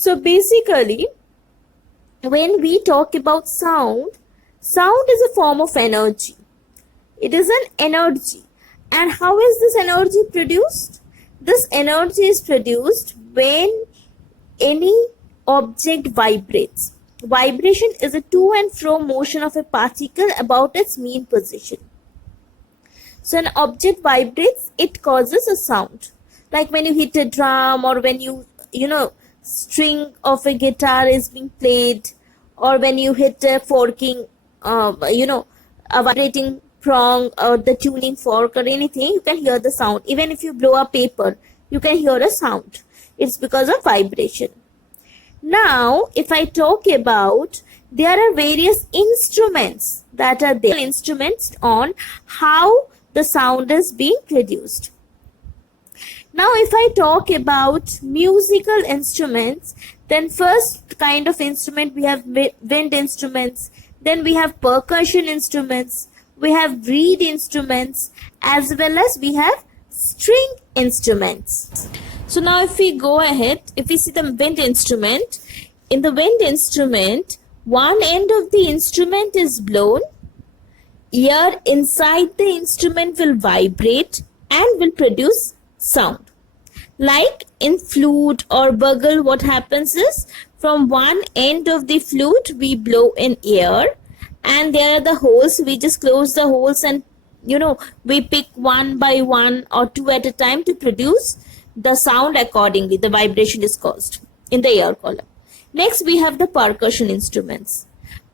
So basically, when we talk about sound, sound is a form of energy. It is an energy. And how is this energy produced? This energy is produced when any object vibrates. Vibration is a to and fro motion of a particle about its mean position. So an object vibrates, it causes a sound. Like when you hit a drum, or when string of a guitar is being played, or when you hit a forking, a vibrating prong or the tuning fork or anything, you can hear the sound. Even if you blow a paper, you can hear a sound. It's because of vibration. Now, if I talk about, there are various instruments that are there, instruments on how the sound is being produced. Now, if I talk about musical instruments, then first kind of instrument we have wind instruments, then we have percussion instruments, we have reed instruments, as well as we have string instruments. So now if we go ahead, if we see the wind instrument, in the wind instrument, one end of the instrument is blown, air inside the instrument will vibrate and will produce sound. Like in flute or bugle, what happens is, from one end of the flute we blow in air, and there are the holes. We just close the holes and we pick one by one or two at a time to produce the sound accordingly. The vibration is caused in the air column. Next, we have the percussion instruments.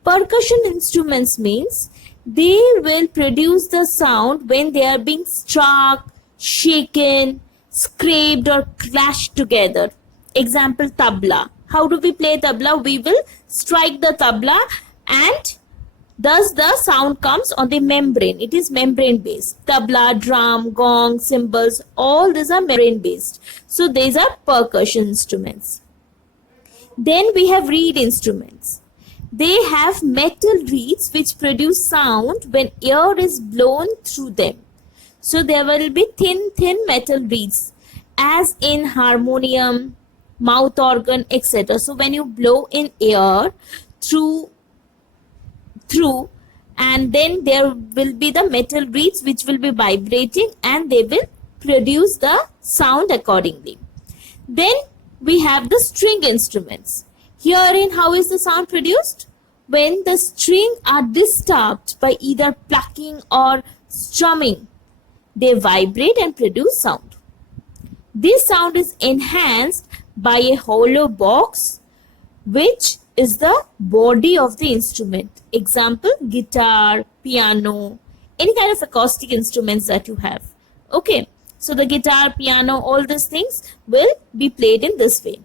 Percussion instruments means they will produce the sound when they are being struck, shaken, scraped or clashed together. Example, tabla. How do we play tabla? We will strike the tabla and thus the sound comes on the membrane. It is membrane based. Tabla, drum, gong, cymbals, all these are membrane based. So these are percussion instruments. Then we have reed instruments. They have metal reeds which produce sound when air is blown through them. So there will be thin metal reeds, as in harmonium, mouth organ, etc. So when you blow in air through, and then there will be the metal reeds which will be vibrating and they will produce the sound accordingly. Then we have the string instruments. Herein, how is the sound produced? When the string are disturbed by either plucking or strumming, they vibrate and produce sound. This sound is enhanced by a hollow box, which is the body of the instrument. Example, guitar, piano, any kind of acoustic instruments that you have. Okay, so the guitar, piano, all these things will be played in this way.